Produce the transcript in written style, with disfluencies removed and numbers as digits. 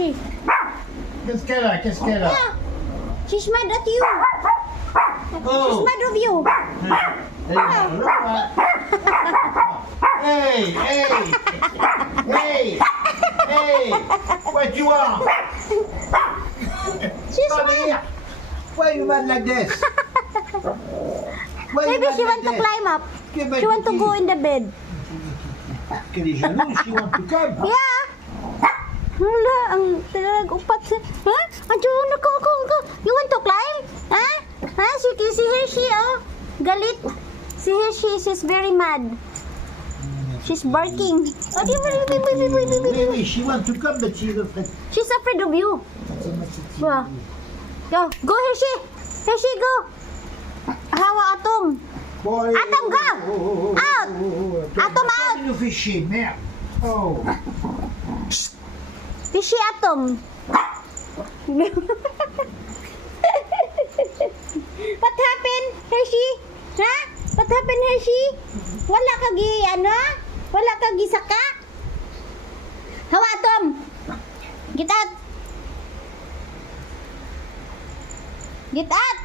Hershey. Qu'est-ce qu'elle a? Qu'est-ce qu'elle a? Yeah. She's mad at you. Oh. She's mad of you. Hey, hey, hey, hey, what you want? She's Come mad. here. Why you mad like this? Why you Maybe mad she like want to this? climb up. Give me She want to the go key. in the bed. Qu'elle est jalouse, she want to come. Yeah. Hala, ang upat. Ha? Andiyo, ako. You want to climb? Ha? Ha? Si Hershey, oh. Galit. Si Hershey, she's very mad. She's barking. Oh, Oui, she want to come, but she's afraid. she's afraid of you. Wow. Go, Hershey. Hershey, go. Hawa, Atom. Boy. Atom, go. Out. Atom, out. Il nous fait chier, merde. Oh. Hershey, Atom. What happened, Hershey? Ha? What happened, Hershey? Wala ka gi, ano? Wala ka gi saka? Hawa, Atom. Get out. Get out.